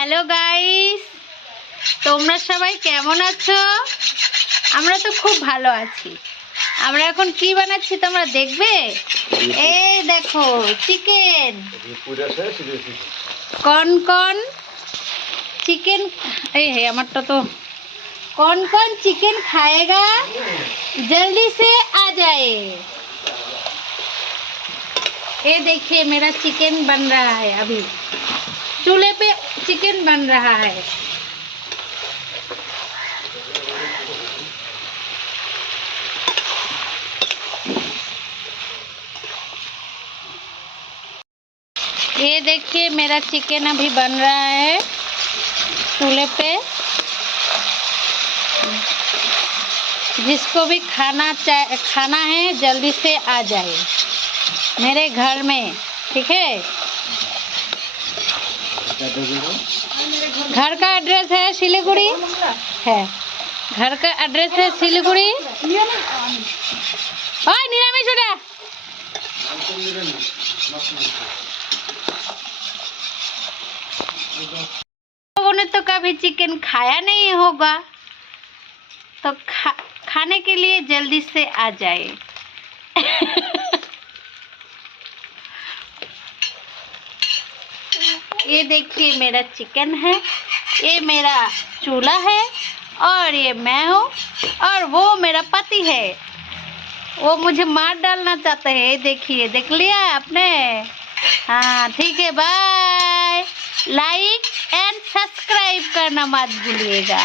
Hello guys, তোমরা সবাই কেমন আছো? আমরা তো খুব ভালো আছি। আমরা এখন কি বানাচ্ছি তোমরা দেখবে। এই দেখো চিকেন, कौन कौन चिकन, है हमारा तो कौन कौन चिकन खाएगा जल्दी से आ जाए। ये देखिए मेरा चिकन बन रहा है, अभी चूल्हे पे चिकन बन रहा है। ये देखिए मेरा चिकन अभी बन रहा है चूल्हे पे। जिसको भी खाना है जल्दी से आ जाए मेरे घर में, ठीक है। घर का एड्रेस है सिलीगुड़ी है, घर का एड्रेस है सिलीगुड़ी। ओए निरामिष उड़ा, लोगों ने तो कभी चिकन खाया नहीं होगा, तो खाने के लिए जल्दी से आ जाए। ये देखिए मेरा चिकन है, ये मेरा चूल्हा है, और ये मैं हूँ, और वो मेरा पति है। वो मुझे मार डालना चाहते हैं। ये देखिए, देख लिया आपने? हाँ ठीक है, बाय। लाइक एंड सब्सक्राइब करना मत भूलिएगा।